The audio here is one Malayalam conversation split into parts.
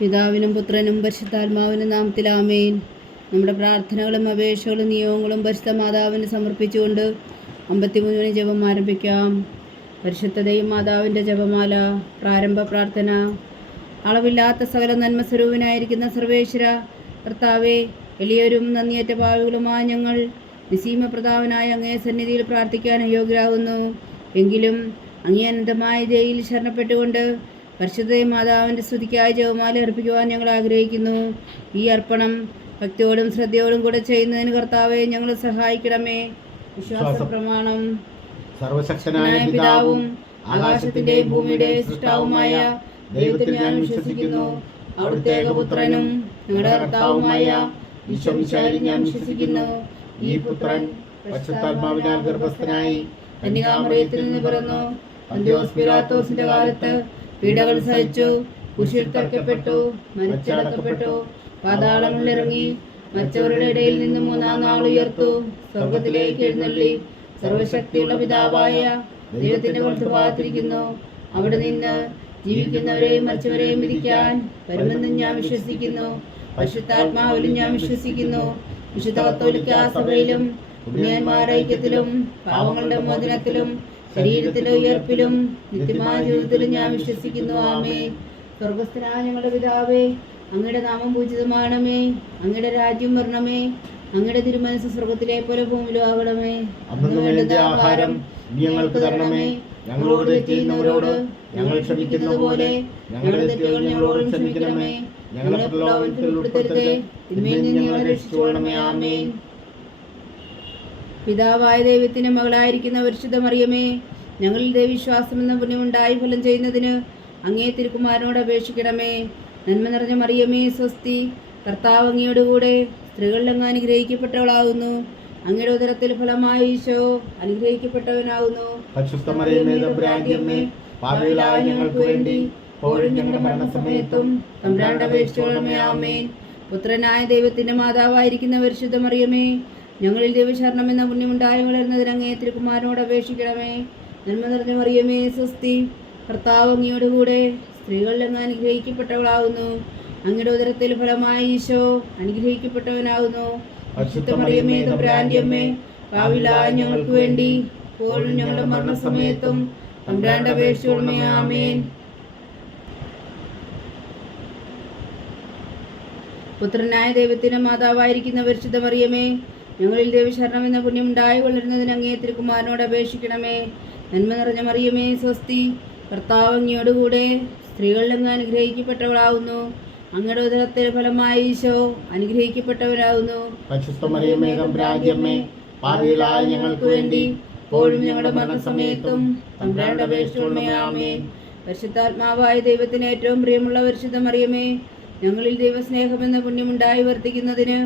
പിതാവിനും പുത്രനും പരിശുദ്ധാത്മാവിനും നാമത്തിൽ ആമേൻ. നമ്മുടെ പ്രാർത്ഥനകളും അപേക്ഷകളും നിയമങ്ങളും പരിശുദ്ധ മാതാവിന് സമർപ്പിച്ചുകൊണ്ട് അമ്പത്തിമൂന്നിന് ജപം ആരംഭിക്കാം. പരിശുദ്ധതയും മാതാവിന്റെ ജപമാല പ്രാരംഭ പ്രാർത്ഥന. അളവില്ലാത്ത സകല നന്മസ്വരൂപനായിരിക്കുന്ന സർവേശ്വര കർത്താവെ എളിയരും നന്ദിയേറ്റ ഭാവികളുമായ ഞങ്ങൾ നിസീമ പ്രതാപനായ അങ്ങേ സന്നിധിയിൽ പ്രാർത്ഥിക്കാൻ അയോഗ്യരാകുന്നു എങ്കിലും അങ്ങേ അനന്തമായ ജയിൽ ശരണപ്പെട്ടുകൊണ്ട് പരിശുദ്ധ മാതാവിന്റെ സ്തുതിക്കായി ജവമാല അർപ്പിക്കുവാൻ ഞങ്ങൾ ആഗ്രഹിക്കുന്നു. ഈ അർപ്പണം ഭക്തിയോടും ശ്രദ്ധയോടും കൂടെ ചെയ്യുന്നതിന് കർത്താവെ ഞങ്ങൾ സഹായിക്കണമേ. വിശ്വാസ പ്രമാണം. സർവശക്തനായ പിതാവും ആകാശത്തിന്റെയും ഭൂമിയുടെയും സൃഷ്ടാവുമായ ദൈവത്തിൽ ഞാൻ വിശ്വസിക്കുന്നു. അവിടുത്തെ ഏകപുത്രനും ഞങ്ങളുടെ കർത്താവുമായ വിശ്വംശാലി ഞാൻ വിശ്വസിക്കുന്നു. ഈ പുത്രൻ ഗർഭസ്ഥനായി കന്യകാമറിയത്തിൽ നിന്ന് പിറന്നു. അന്ത്യോസ് പിലാത്തോസിന്റെ കാലത്ത് പീഡകൾ സഹിച്ചു കുശിൽ തറക്കപ്പെട്ടു മരിച്ചടക്കപ്പെട്ടു പാതാളങ്ങളിലിറങ്ങി മറ്റവരുടെ ഇടയിൽ നിന്ന് മൂന്നാം നാൾ ഉയർത്തു സ്വർഗത്തിലേക്ക് എഴുന്നള്ളി സർവശക്തിയുള്ള പിതാവായ ദൈവത്തിന്റെ പുറത്ത് പാത്തിരിക്കുന്നു. അവിടെ നിന്ന് ജീവിക്കുന്നവരെയും മരിച്ചവരെയും ഇരിക്കാൻ വരുമെന്നും ഞാൻ വിശ്വസിക്കുന്നു. പരിശുദ്ധാത്മാവിലും ഞാൻ വിശ്വസിക്കുന്നു. വിശുദ്ധ കത്തോലിക്ക സഭയിലും പുണ്യന്മാരൈക്യത്തിലും പാവങ്ങളുടെ മോചനത്തിലും ശരീരത്തിലെ ഉയർപ്പിലും നിത്യമായ ജീവിതത്തിലും ഞാൻ വിശ്വസിക്കുന്നു. ആമേ. സ്വർഗസ്ഥനായ ഞങ്ങളുടെ പിതാവേ അങ്ങയുടെ നാമം പൂജിതമാണമേ. അങ്ങയുടെ രാജ്യം വരണമേ. അങ്ങയുടെ തിരുമനസ് സ്വർഗത്തിലെ പോലെ ഭൂമിയിലും ആകണമേ. അന്നു വേണ്ട ആഹാരം ഞങ്ങൾക്ക് തരണമേ. ഞങ്ങളോട് ചെയ്യുന്നവരോട് ഞങ്ങൾ ക്ഷമിക്കുന്നത് പോലെ ഞങ്ങളുടെ തെറ്റുകൾ ഞങ്ങളോട് ക്ഷമിക്കണമേ. ഞങ്ങളെ പ്രലോഭനത്തിൽ ഉൾപ്പെടുത്തരുതേ. തിന്മയിൽ നിന്ന് ഞങ്ങളെ രക്ഷിച്ചുകൊള്ളണമേ ആമേൻ. പിതാവായ ദൈവത്തിന്റെ മകളായിരിക്കുന്ന പരിശുദ്ധ മറിയമേ ഞങ്ങളിൽ ദൈവവിശ്വാസം എന്ന പുണ്യമുണ്ടായി ഫലം ചെയ്യുന്നതിന് അങ്ങേ തിരുക്കുമാരനോട് അപേക്ഷിക്കണമേ. നന്മ നിറഞ്ഞ മറിയമേ സ്വസ്തി കർത്താവ് അങ്ങയോടുകൂടെ സ്ത്രീകളിൽ അങ്ങ് അനുഗ്രഹിക്കപ്പെട്ടവളാകുന്നു. അങ്ങയുടെ ഉദരത്തിൽ ഫലമായ ഈശോ അനുഗ്രഹിക്കപ്പെട്ടവനാകുന്നു. പരിശുദ്ധമറിയമേ ഞങ്ങൾക്ക് വേണ്ടി ഇപ്പോഴും ഞങ്ങളുടെ മരണസമയത്തും തമ്പ്രാണ്ട് അപേക്ഷിച്ചോളമേ ആമേൻ. പുത്രനായ ദൈവത്തിന്റെ മാതാവായിരിക്കുന്ന പരിശുദ്ധ മറിയമേ ഞങ്ങളിൽ ദൈവശരണം എന്ന പുണ്യമുണ്ടായി വളരുന്നതിന് അങ്ങേ തിരുക്കുമാരനോട് അപേക്ഷിക്കണമേ. നന്മ നിറഞ്ഞ മറിയമേ സ്വസ്തി. കർത്താവ് അങ്ങയോടുകൂടെ സ്ത്രീകളിൽ അങ്ങ് അനുഗ്രഹിക്കപ്പെട്ടവളാകുന്നു അങ്ങയുടെ ഉദരത്തിൽ ഫലമായ ഈശോ അനുഗ്രഹിക്കപ്പെട്ടവനാകുന്നു മറിയമേ തമ്പുരാന്റിയമ്മേ പാവിലായ ഞങ്ങൾക്ക് വേണ്ടി ഇപ്പോഴും ഞങ്ങളുടെ മരണസമയത്തും തമ്പ്രാണ്ട് അപേക്ഷിച്ചോളമേ ആമേൻ. പുത്രനായ ദൈവത്തിന്റെ മാതാവായിരിക്കുന്ന പരിശുദ്ധ മറിയമേ ഞങ്ങളിൽ ദേവശരണം എന്ന പുണ്യം ഉണ്ടായി വളരുന്നതിന് അങ്ങേ തിരുക്കുമാരനോട് അപേക്ഷിക്കണമേ. നന്മ നിറഞ്ഞ മറിയമേ സ്വസ്തി. കർത്താവ് അങ്ങയോടുകൂടെ സ്ത്രീകളിൽ അങ്ങ് അനുഗ്രഹിക്കപ്പെട്ടവളാകുന്നു അങ്ങയുടെ ഉദരത്തിൽ ഫലമായി ഈശോ അനുഗ്രഹിക്കപ്പെട്ടവരാകുന്നു പാപികളായ ഞങ്ങൾക്ക് വേണ്ടി ഇപ്പോഴും ഞങ്ങളുടെ മരണസമയത്തും പരിശുദ്ധാത്മാവായ ദൈവത്തിന് ഏറ്റവും പ്രിയമുള്ള പരിശുദ്ധ മറിയമേ ഞങ്ങളിൽ ദൈവസ്നേഹമെന്ന പുണ്യമുണ്ടായി വർദ്ധിക്കുന്നതിന്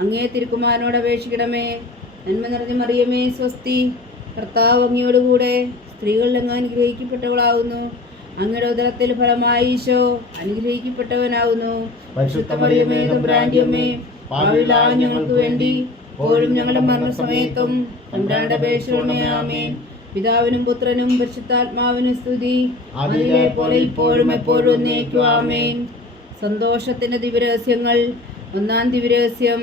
അങ്ങേ തിരുക്കുമാരനോട് അപേക്ഷിക്കണമേ. നന്മ നിറഞ്ഞ മറിയമേ സ്വസ്തി. കർത്താവ് അങ്ങയോടുകൂടെ സ്ത്രീകളിൽ അങ്ങ് അനുഗ്രഹിക്കപ്പെട്ടവളാകുന്നു അങ്ങയുടെ ഉദരത്തിൽ ഫലമായി ഈശോ മറിയമേ തമ്പുരാന്റിയമ്മേ പാപികളായ ഞങ്ങൾക്ക് വേണ്ടി ഇപ്പോഴും ഞങ്ങളുടെ മരണസമയത്തും പിതാവിനും പുത്രനും പരിശുദ്ധാത്മാവിനും സ്തുതി. അതിലെ പോലെ ഇപ്പോഴും എപ്പോഴും എന്നേക്കും ആമേൻ. സന്തോഷത്തിന്റെ ദിവരഹസ്യങ്ങൾ ഒന്നാം ദിവരഹസ്യം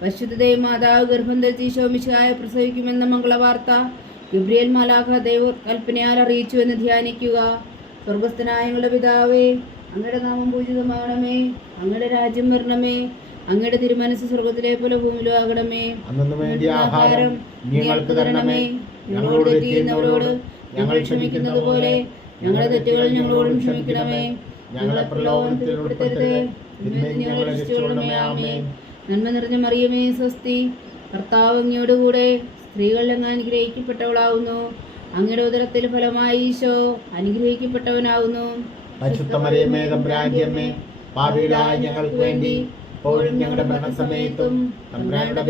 പരിശുദ്ധ മാതാവ് ഗർഭം ധരിച്ച് ശോമിച്ചായ പ്രസവിക്കുമെന്ന മംഗളവാർത്ത ഗബ്രിയൽ മാലാഖ ദൈവ കൽപ്പനയാൽ അറിയിച്ചു എന്ന് ധ്യാനിക്കുക. സ്വർഗസ്ഥനായ ഞങ്ങളുടെ പിതാവേ അങ്ങയുടെ നാമം പൂജിതമാകണമേ അങ്ങയുടെ രാജ്യം വരണമേ അങ്ങയുടെ തിരുമനസ് സ്വർഗത്തിലെ പോലെ ഭൂമിയിലും ആകണമേ. ആഹാരം ഞങ്ങൾക്ക് തരണമേ. ഞങ്ങളോട് തെറ്റ് ചെയ്യുന്നവരോട് ഞങ്ങൾ ക്ഷമിക്കുന്നത് പോലെ ഞങ്ങളുടെ തെറ്റുകൾ ഞങ്ങളോടും ക്ഷമിക്കണമേ. ഞങ്ങളെ പ്രലോഭനത്തിൽ ഉൾപ്പെടുത്തരുതേ. നന്മ നിറഞ്ഞ മറിയമേ സ്വസ്തി. കർത്താവ് അങ്ങയോടുകൂടെ സ്ത്രീകളിൽ അങ്ങ് അനുഗ്രഹിക്കപ്പെട്ടവളാവുന്നു. അങ്ങയുടെ ഉദരത്തിൽ ഫലമായി ഈശോ അനുഗ്രഹിക്കപ്പെട്ടവനാവുന്നു. പരിശുദ്ധ മറിയമേ തമ്പുരാന്റിയമ്മേ പാപികളായ ഞങ്ങൾക്ക് വേണ്ടി ഇപ്പോഴും ഞങ്ങളുടെ മരണസമയത്തും തമ്പുരാനുടെ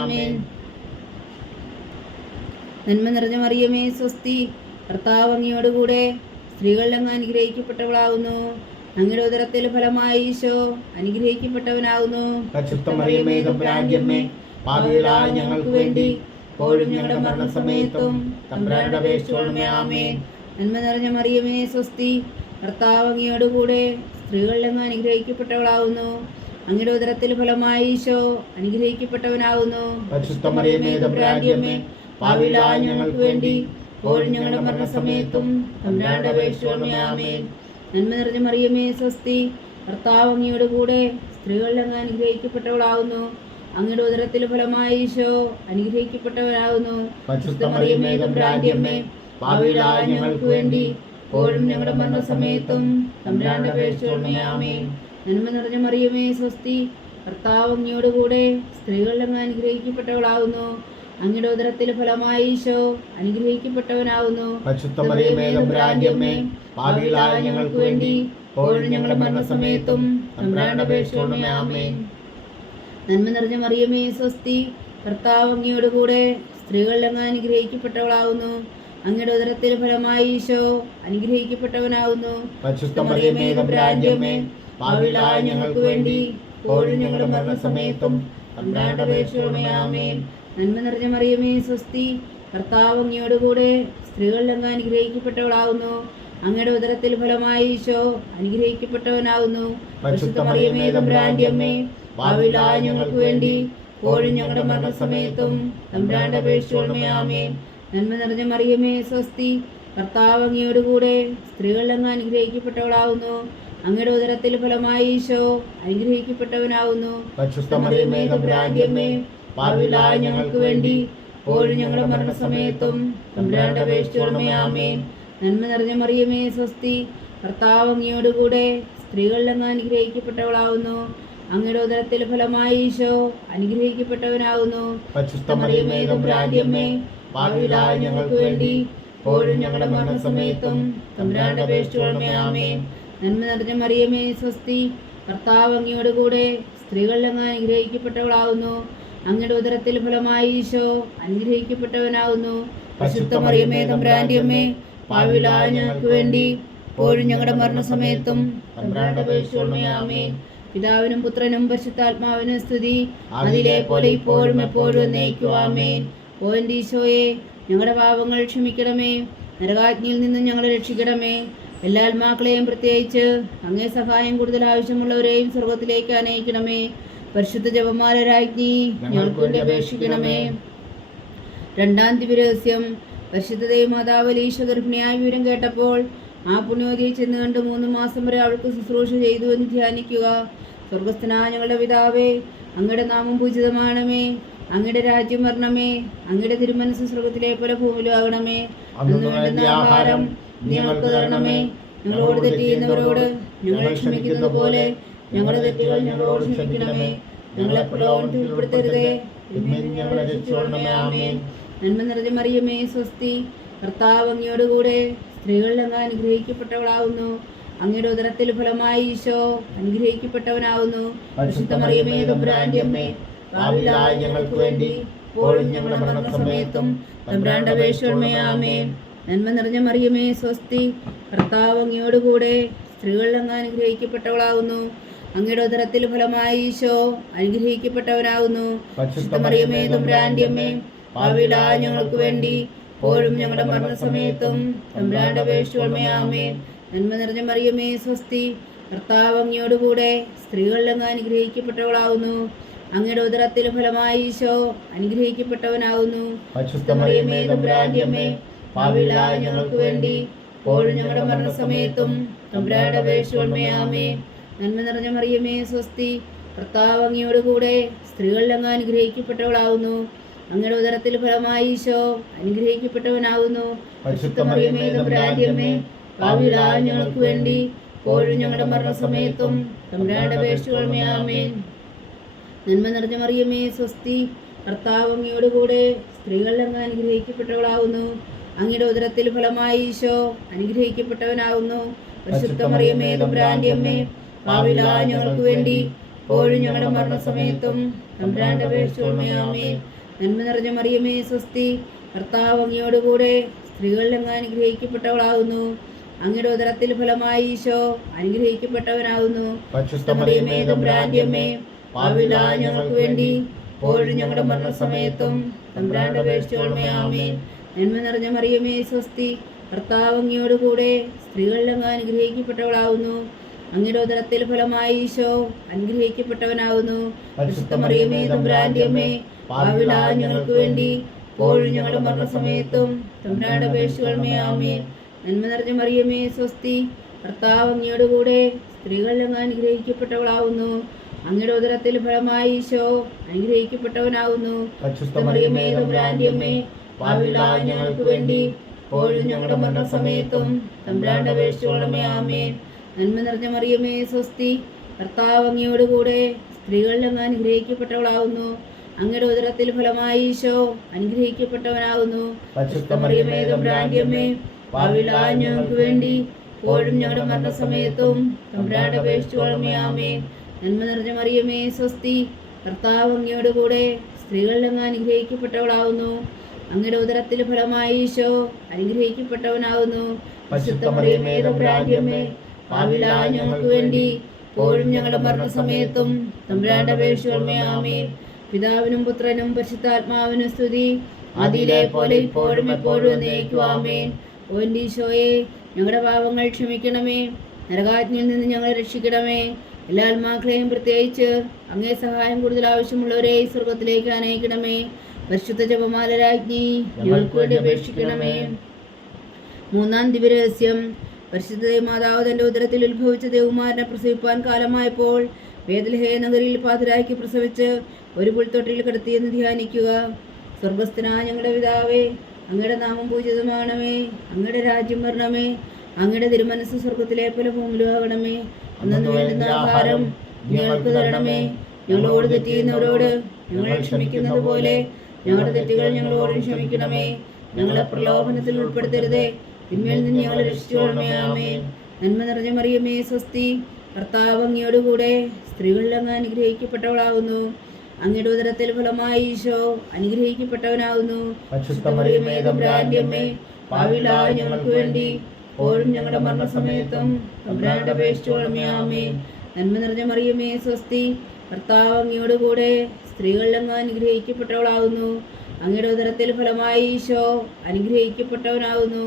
ആമേൻ. നന്മ നിറഞ്ഞ മറിയമേ സ്വസ്തി. കർത്താവ് അങ്ങയോടുകൂടെ സ്ത്രീകളിൽ അങ്ങ് അനുഗ്രഹിക്കപ്പെട്ടവളാവുന്നു. അങ്ങയുടെ ഉദരത്തിൽ ഫലമായി ഈശോ അനുഗ്രഹിക്കപ്പെട്ടവനാകുന്നു. ഞങ്ങൾക്ക് വേണ്ടി ഇപ്പോഴും ഞങ്ങളുടെ മരണസമയത്തും തമ്പുരാനുടെ നന്മ നിറഞ്ഞ മറിയമേ സ്വസ്തി കർത്താവ് അങ്ങയോടുകൂടെ അനുഗ്രഹിക്കപ്പെട്ടവളാവുന്നു അങ്ങയുടെ ഉദരത്തിൽ ഫലമായി ഈശോ അനുഗ്രഹിക്കപ്പെട്ടവനാവുന്നു ഞങ്ങൾക്ക് വേണ്ടി ഇപ്പോഴും ഞങ്ങളുടെ മരണസമയത്തും ആമേൻ. നന്മ നിറഞ്ഞ മറിയമേ സ്വസ്തി. കർത്താവ് അങ്ങയുടെ കൂടെ സ്ത്രീകളിൽ അങ്ങ് അനുഗ്രഹിക്കപ്പെട്ടവളാവുന്നു. അങ്ങയുടെ ഉദരത്തിൽ ഫലമായി ഈശോ അനുഗ്രഹിക്കപ്പെട്ടവരാകുന്നു മറിയമേ തമ്പുരാന്റിയമ്മേ പാവിലായ ഞങ്ങൾക്ക് വേണ്ടി ഇപ്പോഴും ഞങ്ങളുടെ മരണസമയത്തും തമ്പുരാന്റെ ആമേൻ. നന്മ നിറഞ്ഞ മറിയമേ സ്വസ്തി. കർത്താവ് അങ്ങയോട് കൂടെ സ്ത്രീകളിൽ അങ്ങ് അനുഗ്രഹിക്കപ്പെട്ടവളാവുന്നു. അങ്ങയുടെ ഉദരത്തിൽ ഫലമായി ഈശോ അനുഗ്രഹിക്കപ്പെട്ടവനാവുന്നു. ഞങ്ങൾക്ക് വേണ്ടി ഞങ്ങളുടെ മരണസമയത്തും നന്മ നിറഞ്ഞ മറിയമേ സ്വസ്തി കർത്താവ് അങ്ങയോട് കൂടെ സ്ത്രീകളിൽ അങ്ങ് അനുഗ്രഹിക്കപ്പെട്ടവളാവുന്നു. അങ്ങയുടെ ഉദരത്തിൽ ഫലമായി ഈശോ അനുഗ്രഹിക്കപ്പെട്ടവനാവുന്നു. ഞങ്ങൾക്ക് വേണ്ടി ഞങ്ങളുടെ മരണസമയത്തും നന്മ നിറഞ്ഞ മറിയമേ സ്വസ്തി. കർത്താവ് അങ്ങയോട് കൂടെ സ്ത്രീകളിൽ അങ്ങ് അനുഗ്രഹിക്കപ്പെട്ടവളാവുന്നു. അങ്ങയുടെ ഉദരത്തിൽ ഫലമായി ഈശോ അനുഗ്രഹിക്കപ്പെട്ടവനാവുന്നു. പരിശുദ്ധ മറിയമേ ഞങ്ങൾക്ക് വേണ്ടി ഇപ്പോഴും ഞങ്ങളുടെ മരണസമയത്തും തമ്പുരാന്റെ അപേക്ഷയോടെ ആമേൻ. നന്മ നിറഞ്ഞ മറിയമേ സ്വസ്തി. കർത്താവ് അങ്ങയോട് കൂടെ സ്ത്രീകളിൽ അങ്ങ് അനുഗ്രഹിക്കപ്പെട്ടവളാവുന്നു. അങ്ങയുടെ ഉദരത്തിൽ ഫലമായി ഈശോ അനുഗ്രഹിക്കപ്പെട്ടവനാവുന്നു. പരിശുദ്ധ മറിയമേ പാവിലായ ഞങ്ങൾക്ക് വേണ്ടി ഇപ്പോഴും ഞങ്ങളുടെ മരണസമയത്തും തമ്പുരാന്റെ ആമേൻ. നന്മ നിറഞ്ഞ മറിയമേ സ്വസ്തി. കർത്താവ് അങ്ങിയോടുകൂടെ കൂടെ സ്ത്രീകളിൽ അങ്ങ് അനുഗ്രഹിക്കപ്പെട്ടവളാവുന്നു. അങ്ങയുടെ ഉദരത്തിൽ ഫലമായി ഈശോ അനുഗ്രഹിക്കപ്പെട്ടവനാവുന്നു. മറിയമേ തമ്പുരാന്റിയമ്മേ ഞങ്ങൾക്ക് വേണ്ടി ഇപ്പോഴും ഞങ്ങളുടെ മരണസമയത്തും തമ്പുരാന്റെ ആമേൻ. നന്മ നിറഞ്ഞ മറിയമേ സ്വസ്തി. കർത്താവ് അങ്ങിയോടുകൂടെ സ്ത്രീകളിൽ അങ്ങ് അനുഗ്രഹിക്കപ്പെട്ടവളാവുന്നു. അങ്ങയുടെ ഉദരത്തിൽ ഫലമായി ഈശോ അനുഗ്രഹിക്കപ്പെട്ടവനാകുന്നു. പരിശുദ്ധ മറിയമേ തമ്പുരാന്റിയമ്മേ പാവിലായ ഞങ്ങൾക്ക് വേണ്ടി ഇപ്പോഴും ഞങ്ങളുടെ മരണസമയത്തും അപേക്ഷയോടെ പിതാവിനും പുത്രനും പശുത്താത്മാവിനും സ്തുതി. അതിലെ പോലെ ഇപ്പോഴും എപ്പോഴും നയിക്കുവാമേ ഓ എന്റെ ഈശോയെ ഞങ്ങളുടെ പാപങ്ങൾ ക്ഷമിക്കണമേ. നരകാജ്ഞയിൽ നിന്ന് ഞങ്ങളെ രക്ഷിക്കണമേ. എല്ലാ ആത്മാക്കളെയും പ്രത്യേകിച്ച് അങ്ങേ സഹായം കൂടുതൽ ആവശ്യമുള്ളവരെയും സ്വർഗത്തിലേക്ക് അനയിക്കണമേ. പരിശുദ്ധ ജപമാല രാജ്ഞി ഞങ്ങൾക്ക് വേണ്ടി അപേക്ഷിക്കണമേ. രണ്ടാം ദിവരഹസ്യം പരിശുദ്ധ ദേവമാതാവ് ലീശ ഗർഭിണിയായ വിവരം കേട്ടപ്പോൾ ആ പുണ്യവതിയെ ചെന്ന് കണ്ട് മൂന്ന് മാസം വരെ അവൾക്ക് ശുശ്രൂഷ ചെയ്തു എന്ന് ധ്യാനിക്കുക. സ്വർഗസ്ഥനായ ഞങ്ങളുടെ പിതാവേ അങ്ങയുടെ നാമം പൂജിതമാണമേ. അങ്ങയുടെ രാജ്യം വരണമേ. അങ്ങയുടെ തിരുമനസ് സ്വർഗത്തിലെ പോലെ ഭൂമിയിലും ആകണമേ. അന്നു ആഹാരം ഞങ്ങൾക്ക് തരണമേ. ഞങ്ങളോട് തെറ്റ് ചെയ്യുന്നവരോട് ഞങ്ങൾ ക്ഷമിക്കുന്നത് പോലെ ഞങ്ങളുടെ തെറ്റുകൾ ഞങ്ങളോട് ക്ഷമിക്കണമേ. ഞങ്ങളെ നന്മ നിറഞ്ഞ മറിയമേ സ്വസ്തി. കർത്താവ് അങ്ങയോട് കൂടെ സ്ത്രീകളിൽ അങ്ങ് അനുഗ്രഹിക്കപ്പെട്ടവളാവുന്നു. അങ്ങയുടെ ഉദരത്തിൽ ഫലമായി ഈശോ അനുഗ്രഹിക്കപ്പെട്ടവനാവുന്നു. പരിശുദ്ധ മറിയമേ അമ്മേ ഞങ്ങൾക്ക് വേണ്ടി ഞങ്ങളുടെ മരണസമയത്തും നന്മ നിറഞ്ഞ മറിയമേ സ്വസ്തി. കർത്താവ് അങ്ങയോട് കൂടെ സ്ത്രീകളിൽ അങ്ങ് അനുഗ്രഹിക്കപ്പെട്ടവളാവുന്നു. അങ്ങയുടെ ഉദരത്തിൽ ഫലമായി ഈശോ അനുഗ്രഹിക്കപ്പെട്ടവനാകുന്നു മറിയമേ ഞങ്ങൾക്ക് വേണ്ടി ഇപ്പോഴും ഞങ്ങളുടെ മരണസമയത്തും സമയത്തും നന്മ നിറഞ്ഞ മറിയമേ സ്വസ്തി കർത്താവ് അങ്ങയോട് കൂടെ സ്ത്രീകളിൽ അങ്ങ് അനുഗ്രഹിക്കപ്പെട്ടവളാവുന്നു. അങ്ങയുടെ ഉദരത്തിൽ ഫലമായി ഈശോ അനുഗ്രഹിക്കപ്പെട്ടവനാവുന്നു. മറിയമേ അമ്മേ ഞങ്ങൾക്ക് വേണ്ടി ഇപ്പോഴും ഞങ്ങളുടെ മരണസമയത്തും സമയത്തും നന്മ നിറഞ്ഞ മറിയമേ സ്വസ്തി. കർത്താവ് അങ്ങയോട് കൂടെ സ്ത്രീകളിൽ അങ്ങ് അനുഗ്രഹിക്കപ്പെട്ടവളാവുന്നു. അങ്ങയുടെ ഉദരത്തിൽ ഫലമായി ഈശോ അനുഗ്രഹിക്കപ്പെട്ടവനാവുന്നു. പരിശുദ്ധ മറിയമേ ഞങ്ങൾക്ക് വേണ്ടി ഇപ്പോഴും ഞങ്ങളുടെ മരണസമയത്തും തമ്പുരാന്റെ ആമേൻ. നന്മ നിറഞ്ഞ മറിയമേ സ്വസ്തി. കർത്താവ് അങ്ങയോട് കൂടെ സ്ത്രീകളിൽ അങ്ങ് അനുഗ്രഹിക്കപ്പെട്ടവളാവുന്നു. അങ്ങയുടെ ഉദരത്തിൽ ഫലമായി ഈശോ അനുഗ്രഹിക്കപ്പെട്ടവനാവുന്നു. പരിശുദ്ധ മറിയമേ തമ്പുരാന്റെ അമ്മേ പാവിലായ ഞങ്ങൾക്ക് വേണ്ടി. ഇപ്പോഴും ഞങ്ങളുടെ മരണസമയത്തും. തമ്പുരാന്റെ അപേക്ഷമേ ആമേൻ നന്മ നിറഞ്ഞ മറിയമേ സ്വസ്തി. ഭർത്താവ് അങ്ങയോടുകൂടെ കൂടെ അനുഗ്രഹിക്കപ്പെട്ടവളാകുന്നു. അങ്ങയുടെ ഉദരത്തിൽ ഫലമായി ഈശോ അനുഗ്രഹിക്കപ്പെട്ടവനാകുന്നു. മറിയമേ ഞങ്ങൾക്ക് വേണ്ടി. ഇപ്പോഴും ഞങ്ങളുടെ മരണസമയത്തും. തമ്പുരാന്റെ അപേക്ഷയോടെ ആമേൻ നന്മ നിറഞ്ഞ മറിയമേ സ്വസ്തി. ഭർത്താവ് അങ്ങയോടുകൂടെ കൂടെ അനുഗ്രഹിക്കപ്പെട്ടവളാകുന്നു. അങ്ങയുടെ ഉദരത്തിൽ ഫലമായി ഈശോ അനുഗ്രഹിക്കപ്പെട്ടവനാവുന്നു. പരിശുദ്ധ മറിയമേ തമ്പുരാന്റെ പാവിളായ ഞങ്ങൾക്ക് വേണ്ടി ഇപ്പോഴും ഞങ്ങളുടെ മരണസമയത്തും തമ്പുരാന്റെ അപേക്ഷകളുമേ ആമേ നന്മ നിറഞ്ഞ മറിയമേ സ്വസ്തി ഭർത്താവ് അങ്ങയോട് കൂടെ അങ്ങ് അനുഗ്രഹിക്കപ്പെട്ടവളാവുന്നു. അങ്ങയുടെ ഉദരത്തിൽ ഫലമായി ഈശോ അനുഗ്രഹിക്കപ്പെട്ടവനാവുന്നു. മറിയമേ തമ്പുരാന്റെ അമ്മേ പാവിളായ ഞങ്ങൾക്ക് വേണ്ടി ഇപ്പോഴും ഞങ്ങളുടെ മരണസമയത്തും തമ്പുരാന്റെ അപേക്ഷകളമേ ആമേ നന്മ നിറഞ്ഞ മറിയമേ സ്വസ്തി. ഭർത്താവ് അങ്ങയോട് കൂടെ സ്ത്രീകളിൽ അങ്ങ് അനുഗ്രഹിക്കപ്പെട്ടവളാവുന്നു. അങ്ങയുടെ ഉദരത്തിൽ ഫലമായി ഈശോ അനുഗ്രഹിക്കപ്പെട്ടവനാകുന്നു മറിയമേ തമ്പുരാന്റെ അമ്മേ ഞങ്ങൾക്ക് വേണ്ടി ഇപ്പോഴും ഞങ്ങളുടെ മരണസമയത്തും തമ്പുരാന്റെ അപേക്ഷിച്ചോളമേ ആമേ നന്മ നിറഞ്ഞ മറിയമേ സ്വസ്തി. ഭർത്താവ് അങ്ങയോടുകൂടെ സ്ത്രീകളിൽ അങ്ങ് അനുഗ്രഹിക്കപ്പെട്ടവളാവുന്നു. അങ്ങയുടെ ഉദരത്തിൽ ഫലമായി ഈശോ അനുഗ്രഹിക്കപ്പെട്ടവനാകുന്നു മറിയമേ തമ്പുരാന്റെ പാവിളായ ഞങ്ങൾക്ക് വേണ്ടി ഇപ്പോഴും ഞങ്ങളുടെ മരണസമയത്തും തമ്പുരാന്റെ അപേക്ഷിച്ചോളമേ ആമേ പിതാവിനും പുത്രനും പരിശുദ്ധാത്മാവിനും സ്തുതി. അതിലെ പോലെ ഇപ്പോഴും എപ്പോഴും എന്നേക്കുവാമേൻ ഓൻഡീശോയെ ഞങ്ങളുടെ പാപങ്ങൾ ക്ഷമിക്കണമേ. നരകാജ്ഞയിൽ നിന്ന് ഞങ്ങളെ രക്ഷിക്കണമേ. എല്ലാ ആത്മാക്കളെയും പ്രത്യേകിച്ച് അങ്ങേ സഹായം കൂടുതൽ ആവശ്യമുള്ളവരെ ഈ സ്വർഗത്തിലേക്ക് അനയിക്കണമേ പരിശുദ്ധ ജപമാല രാജ്ഞി ഞങ്ങൾക്ക് വേണ്ടി അപേക്ഷിക്കണമേ. മൂന്നാം ദിവരഹസ്യം പരിശുദ്ധ മാതാവ് തന്റെ ഉദരത്തിൽ ഉത്ഭവിച്ച ദേവുമാരനെ പ്രസവിപ്പാൻ കാലമായപ്പോൾ വേദലഹേ നഗരിയിൽ പാതിരാക്കി പ്രസവിച്ച് ഒരു പുൽത്തൊട്ടിയിൽ കിടത്തിയെന്ന് ധ്യാനിക്കുക. സ്വർഗസ്ഥനായ ഞങ്ങളുടെ പിതാവേ അങ്ങയുടെ നാമം പൂജിതമാണമേ അങ്ങയുടെ രാജ്യം വരണമേ അങ്ങയുടെ തിരുമനസ് സ്വർഗത്തിലെ പോലെ ഭൂമിലുമാകണമേ അന്നു വേണ്ടുന്ന ആഹാരം ഞങ്ങൾക്ക് തരണമേ. ഞങ്ങളോട് തെറ്റിയുന്നവരോട് ഞങ്ങൾ ക്ഷമിക്കുന്നത് പോലെ ഞങ്ങളുടെ തെറ്റുകൾ ഞങ്ങളോട് ക്ഷമിക്കണമേ. ഞങ്ങളെ പ്രലോഭനത്തിൽ ഉൾപ്പെടുത്തരുതേ. തിന്മയിൽ നിന്ന് നന്മ നിറഞ്ഞ മറിയമേ സ്വസ്തി. കർത്താവ് സ്ത്രീകളിൽ അങ്ങ് അനുഗ്രഹിക്കപ്പെട്ടവളാകുന്നു. അങ്ങയുടെ ഉദരത്തിൽ ഫലമായി ഈശോ അനുഗ്രഹിക്കപ്പെട്ടവനാകുന്നു. മറിയമേ അമ്മേ ഞങ്ങൾക്ക് വേണ്ടി ഇപ്പോഴും ഞങ്ങളുടെ മരണസമയത്തും ആമേ നന്മ നിറഞ്ഞ മറിയമേ സ്വസ്തി. കർത്താവ് സ്ത്രീകളിൽ അങ്ങ് അനുഗ്രഹിക്കപ്പെട്ടവളാകുന്നു. അങ്ങയുടെ ഉദരത്തിൽ ഫലമായി ഈശോ അനുഗ്രഹിക്കപ്പെട്ടവനാകുന്നു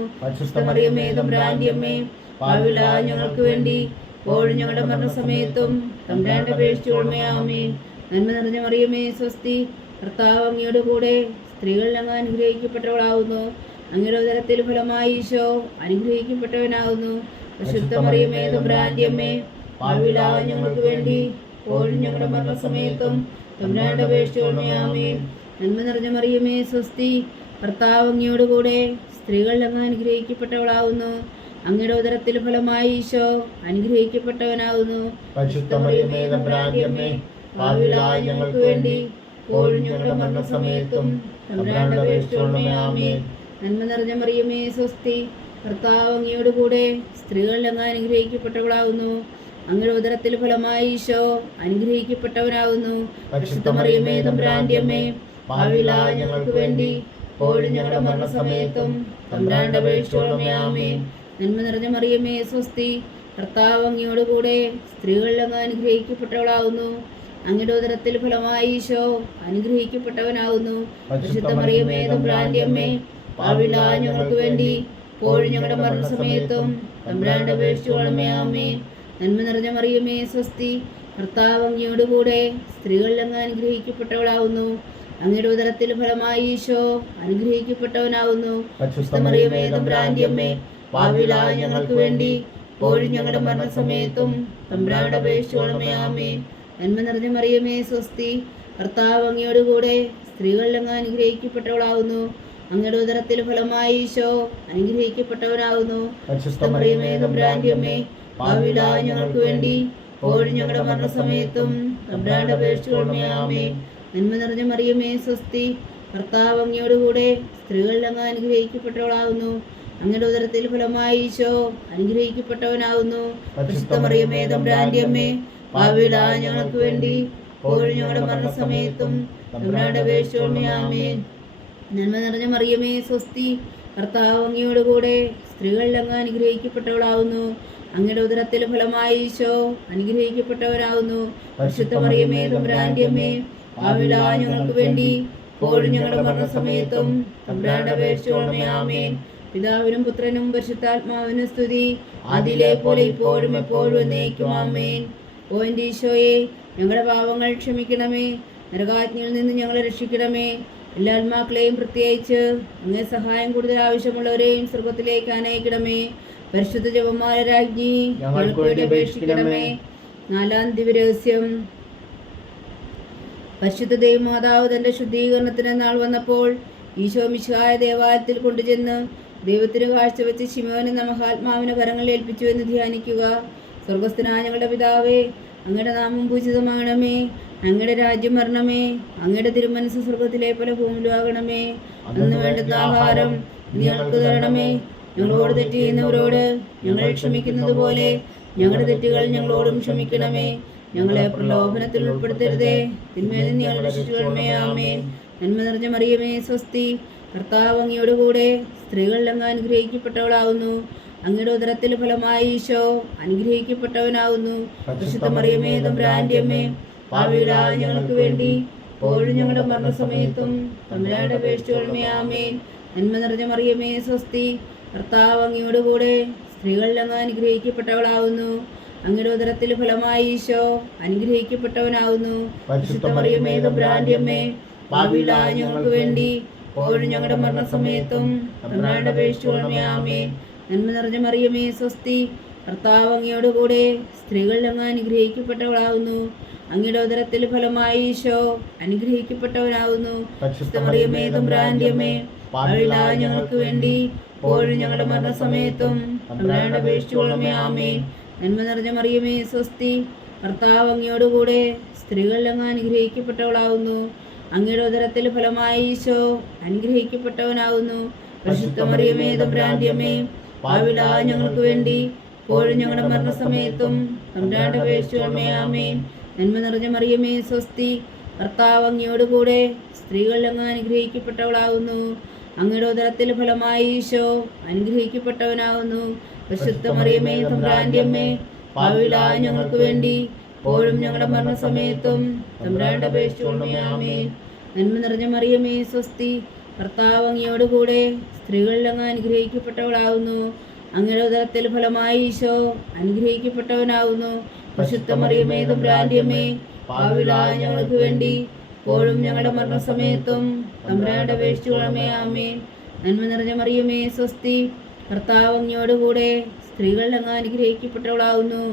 ഞങ്ങൾക്ക് വേണ്ടി ഇപ്പോഴും ഞങ്ങളുടെ മരണസമയത്തും തമ്പുരാന്റെ ആമേ നന്മ നിറഞ്ഞ മറിയമേ സ്വസ്തി കർത്താവ് അങ്ങയുടെ കൂടെ സ്ത്രീകൾ ഞങ്ങൾ അനുഗ്രഹിക്കപ്പെട്ടവളാകുന്നു അങ്ങയുടെ ഉദരത്തിൽ ഫലമായി ഈശോ അനുഗ്രഹിക്കപ്പെട്ടവനാകുന്നു പരിശുദ്ധ തമ്പ്രാന്റിയമ്മേ തമ്പുരാന്റെ ഞങ്ങൾക്ക് വേണ്ടി ഇപ്പോഴും ഞങ്ങളുടെ മരണസമയത്തും തമ്പുരാന്റെ ആമേ നന്മ നിറഞ്ഞ മറിയമേ സ്വസ്തി ഭർത്താവ് അങ്ങയോട് കൂടെ സ്ത്രീകളിൽ അങ്ങ് അനുഗ്രഹിക്കപ്പെട്ടവളാവുന്നു. അങ്ങയുടെ ഉദരത്തിൽ ഫലമായി ഈശോ അനുഗ്രഹിക്കപ്പെട്ടവനാവുന്നു. ഞങ്ങൾക്ക് വേണ്ടി മരണസമയത്തും നന്മ നിറഞ്ഞ മറിയമേ സ്വസ്തി ഭർത്താവ് അങ്ങയോട് കൂടെ സ്ത്രീകളിൽ അങ്ങ് അനുഗ്രഹിക്കപ്പെട്ടവളാവുന്നു. അങ്ങയുടെ ഉദരത്തിൽ ഫലമായി ഈശോ അനുഗ്രഹിക്കപ്പെട്ടവനാവുന്നു. പരിശുദ്ധ മറിയമേ തമ്പുരാന്റെ അമ്മേ പാവിളായ ഞങ്ങൾക്ക് വേണ്ടി ഇപ്പോഴും ഞങ്ങളുടെ മരണസമയത്തും തമ്പുരാന്റെ അപേക്ഷിച്ചോളമേ ആമേൻ. നന്മ നിറഞ്ഞ മറിയമേ സ്വസ്തി. കർത്താവ് അങ്ങയോടുകൂടെ സ്ത്രീകളിൽ അങ്ങ് അനുഗ്രഹിക്കപ്പെട്ടവളാകുന്നു അങ്ങയുടെ ഉദരത്തിൽ ഫലമായി ഈശോ അനുഗ്രഹിക്കപ്പെട്ടവനാകുന്നു പരിശുദ്ധ മറിയമേ തമ്പുരാന്റെ അമ്മേ പാവിളായ ഞങ്ങൾക്ക് വേണ്ടി ഇപ്പോഴും ഞങ്ങളുടെ മരണസമയത്തും തമ്പുരാന്റെ അപേക്ഷിച്ചോളമേ ആമേ നന്മ നിറഞ്ഞ മറിയമേ സ്വസ്തി. കർത്താവ് അങ്ങയോടുകൂടെ സ്ത്രീകളിലങ്ങ് അനുഗ്രഹിക്കപ്പെട്ടവളാവുന്നു. അങ്ങയുടെ ഉദരത്തിൽ ഫലമായി ഈശോ അനുഗ്രഹിക്കപ്പെട്ടവനാകുന്നു മറിയമേ ഞങ്ങൾക്ക് വേണ്ടി പോഴും ഞങ്ങളുടെ മരണസമയത്തും തമ്പ്രാവിടെ അപേക്ഷിച്ചോളമേ ആമേ നന്മ നിറഞ്ഞ മറിയമേ സ്വസ്തി. കർത്താവ് അങ്ങയോട് കൂടെ സ്ത്രീകളിൽ അങ്ങ് അനുഗ്രഹിക്കപ്പെട്ടവളാകുന്നു അങ്ങയുടെ ഉദരത്തിൽ ഫലമായി ഈശോ അനുഗ്രഹിക്കപ്പെട്ടവനാകുന്നു മറിയമേ ഞങ്ങൾക്ക് വേണ്ടി പോഴും ഞങ്ങളുടെ മരണസമയത്തും തമ്പ്രാവിടെ അപേക്ഷിച്ചോളമേ ആമേ നന്മ നിറഞ്ഞ മറിയമേ സ്വസ്തി. ഭർത്താവ് അങ്ങയോട് കൂടെ സ്ത്രീകളിൽ അങ്ങ് അനുഗ്രഹിക്കപ്പെട്ടവളാകുന്നു. അങ്ങയുടെ ഉദരത്തിൽ ഫലമായി ഈശോ അനുഗ്രഹിക്കപ്പെട്ടവനാകുന്നു. മറിയമേ അമ്മേ ഭാവിയുടെ ഞങ്ങൾക്ക് വേണ്ടി കോഴിഞ്ഞോടെ മരണസമയത്തും തമ്പുരാന്റെ അപേക്ഷിച്ചോളമേ നന്മ നിറഞ്ഞ മറിയമേ സ്വസ്തി. ഭർത്താവ് അങ്ങയോട് കൂടെ സ്ത്രീകളിൽ അങ്ങ് അനുഗ്രഹിക്കപ്പെട്ടവളാകുന്നു. അങ്ങയുടെ ഉദരത്തിൽ ഫലമായി ഈശോ അനുഗ്രഹിക്കപ്പെട്ടവരാകുന്നു പരിശുദ്ധ മറിയമേ അമ്മേ പാവിലായ ഞങ്ങൾക്ക് വേണ്ടി ഇപ്പോഴും ഞങ്ങളുടെ മരണസമയത്തും തമ്പുരാന്റെ അപേക്ഷിച്ചോളമേ ആമേൻ. പിതാവിനും പുത്രനും പരിശുദ്ധാത്മാവിനും സ്തുതി. അതിലെ പോലെ ഇപ്പോഴും എപ്പോഴും എന്നേക്കും ആമേൻ. ഓ എന്റെ ഈശോയെ ഞങ്ങളുടെ പാവങ്ങൾ ക്ഷമിക്കണമേ. നരകാജ്ഞയിൽ നിന്ന് ഞങ്ങളെ രക്ഷിക്കണമേ. എല്ലാ ആത്മാക്കളെയും പ്രത്യേകിച്ച് അങ്ങേ സഹായം കൂടുതൽ ആവശ്യമുള്ളവരെയും സ്വർഗത്തിലേക്ക് അനയിക്കണമേ പരിശുദ്ധ ജപമാല രാജ്ഞി ഞങ്ങൾക്ക് വേണ്ടി അപേക്ഷിക്കണമേ. നാലാം ദിവരഹസ്യം പരിശുദ്ധ ദൈവമാതാവ് തന്റെ ശുദ്ധീകരണത്തിന് നാൾ വന്നപ്പോൾ ഈശോ മിശിഹായ ദേവാലയത്തിൽ കൊണ്ടുചെന്ന് ദൈവത്തിന് കാഴ്ചവെച്ച് ശിമോനെ മഹാത്മാവിനെ കരങ്ങളിൽ ഏൽപ്പിച്ചു എന്ന് ധ്യാനിക്കുക. സ്വർഗസ്ഥനായ ഞങ്ങളുടെ പിതാവേ അങ്ങയുടെ നാമം പൂജിതമാകണമേ അങ്ങയുടെ രാജ്യം വരണമേ അങ്ങയുടെ തിരുമനസ് സ്വർഗത്തിലെ പല ഭൂമിയിലാകണമേ അന്ന് വേണ്ടുന്ന ആഹാരം ഞങ്ങൾക്ക് തരണമേ. ഞങ്ങളോട് തെറ്റ് ചെയ്യുന്നവരോട് ഞങ്ങൾ ക്ഷമിക്കുന്നത് പോലെ ഞങ്ങളുടെ തെറ്റുകൾ ഞങ്ങളോടും ക്ഷമിക്കണമേ. ഞങ്ങളെ പ്രലോഭനത്തിൽ ഉൾപ്പെടുത്തരുതേ. തിന്മയിൽ നിന്ന് ഞങ്ങളുടെ ആമേൻ. നന്മ നിറഞ്ഞ മറിയമേ സ്വസ്തി. കർത്താവ് അങ്ങയുടെ കൂടെ സ്ത്രീകളിൽ അങ്ങ് അനുഗ്രഹിക്കപ്പെട്ടവളാവുന്നു. അങ്ങയുടെ ഉദരത്തിൽ ഫലമായി ഈശോ അനുഗ്രഹിക്കപ്പെട്ടവനാവുന്നു. പരിശുദ്ധ മറിയമേ തമ്പുരാന്റെ അമ്മേ പാവികളായ ഞങ്ങൾക്ക് വേണ്ടി ഇപ്പോഴും ഞങ്ങളുടെ മരണസമയത്തും തമ്പുരാന്റെ അപേക്ഷിച്ചുകൊള്ളമേ ആമേൻ. നന്മ നിറഞ്ഞ മറിയമേ സ്വസ്തി. കർത്താവ് അങ്ങയുടെ കൂടെ സ്ത്രീകളിൽ അങ്ങ് അനുഗ്രഹിക്കപ്പെട്ടവളാവുന്നു. അങ്ങയുടെ ഉദരത്തിൽ ഫലമായി ഈശോ അനുഗ്രഹിക്കപ്പെട്ടവനാകുന്നു ഞങ്ങൾക്ക് വേണ്ടി ഇപ്പോഴും ഞങ്ങളുടെ മരണസമയത്തും അപേക്ഷിച്ചുകൊള്ളമേ നന്മ നിറഞ്ഞ മറിയമേ സ്വസ്തി. കർത്താവ് അങ്ങയോട് കൂടെ സ്ത്രീകളിൽ അങ്ങ് അനുഗ്രഹിക്കപ്പെട്ടവളാകുന്നു അങ്ങയുടെ ഉദരത്തിൽ ഫലമായി ഈശോ അനുഗ്രഹിക്കപ്പെട്ടവനാകുന്നു മറിയമേ ഞങ്ങൾക്ക് വേണ്ടി ഇപ്പോഴും ഞങ്ങളുടെ മരണസമയത്തും തമ്പുരാന്റെ അപേക്ഷിച്ചുകൊള്ളമേ ആമേ നന്മ നിറഞ്ഞ മറിയമേ സ്വസ്തി. കർത്താവ് അങ്ങയോടുകൂടെ സ്ത്രീകളിൽ അങ്ങ് അനുഗ്രഹിക്കപ്പെട്ടവളാവുന്നു. അങ്ങയുടെ ഉദരത്തിൽ ഫലമായി ഈശോ അനുഗ്രഹിക്കപ്പെട്ടവനാവുന്നു. പരിശുദ്ധ മറിയമേ തമ്പുരാന്റെ പാവില ഞങ്ങൾക്ക് വേണ്ടി ഇപ്പോഴും ഞങ്ങളുടെ മരണസമയത്തും തമ്പുരാന്റെ പേശുമേ നന്മ നിറഞ്ഞ മറിയമേ സ്വസ്തി. കർത്താവ് അങ്ങയോടുകൂടെ സ്ത്രീകളിൽ അങ്ങ് അനുഗ്രഹിക്കപ്പെട്ടവളാവുന്നു. അങ്ങയുടെ ഉദരത്തിൽ ഫലമായി ഈശോ അനുഗ്രഹിക്കപ്പെട്ടവനാകുന്നു പരിശുദ്ധ മറിയമേ പാവിലായ ഞങ്ങൾക്ക് വേണ്ടി ഇപ്പോഴും ഞങ്ങളുടെ മരണസമയത്തും തമ്പുരാന്റെ അപേക്ഷിച്ചുകൊള്ളമേ ആമേ നന്മ നിറഞ്ഞ മറിയമേ സ്വസ്തി കർത്താവ് അങ്ങയോട് കൂടെ സ്ത്രീകളിൽ അങ്ങ് അനുഗ്രഹിക്കപ്പെട്ടവളാവുന്നു. അങ്ങയുടെ ഉദരത്തിൽ ഫലമായി ഈശോ അനുഗ്രഹിക്കപ്പെട്ടവനാകുന്നു പ്രശുദ്ധമറിയമേ മറിയമേ തമ്പുരാന്റെ അമ്മേ പാവിലായ ഞങ്ങൾക്ക് വേണ്ടി ഇപ്പോഴും ഞങ്ങളുടെ മരണസമയത്തും തമ്പ്രാന്റെ അപേക്ഷിച്ചുകൊള്ളമേ ആമേ നന്മ നിറഞ്ഞ മറിയമേ സ്വസ്തി. കർത്താവ് അങ്ങയോടുകൂടെ കൂടെ സ്ത്രീകളിൽ അങ്ങ് അനുഗ്രഹിക്കപ്പെട്ടവളാകുന്നു